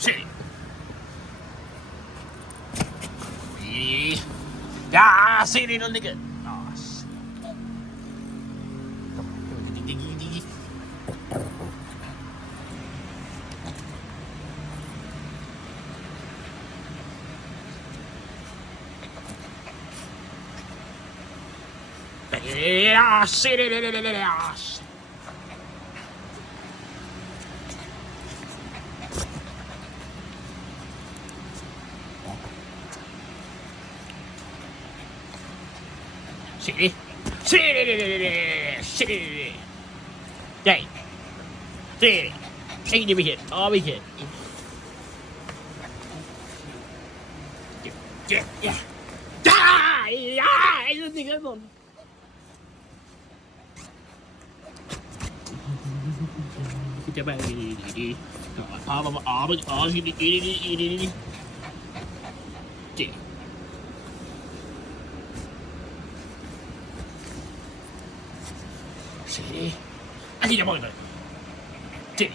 Shit. Yeah, see it, little nigga. Oh, shit. Yeah, shit. Oh, shit. Shit. Shit. Đây. Shit. Anh đi bị hit. Bị hit. Yeah. Yeah. Yeah. Anh đi cái rồi. Cái bạn đi. Đi. Chị. Sì. Anh đi mọi người. Chị.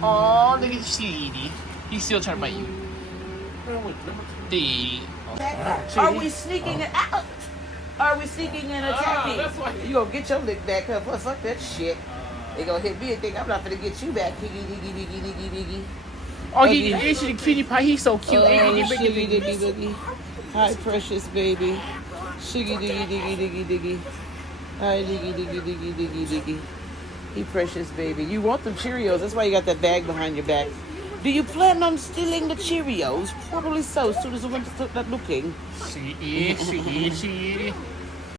Oh, look at Shady. He's still trying to bite you. Are we sneaking it out? Are we sneaking and attacking? You gonna get your lick back up. Fuck that shit. They gonna hit me and think I'm not gonna get you back. Diggy. Oh, he actually cutie pie. He's so cute. Diggy. Hi, precious baby. Shiggy diggy. Hi, diggy. He precious baby. You want them Cheerios. That's why you got that bag behind your back. Do you plan on stealing the Cheerios? Probably so. As soon as the winter start looking. She is.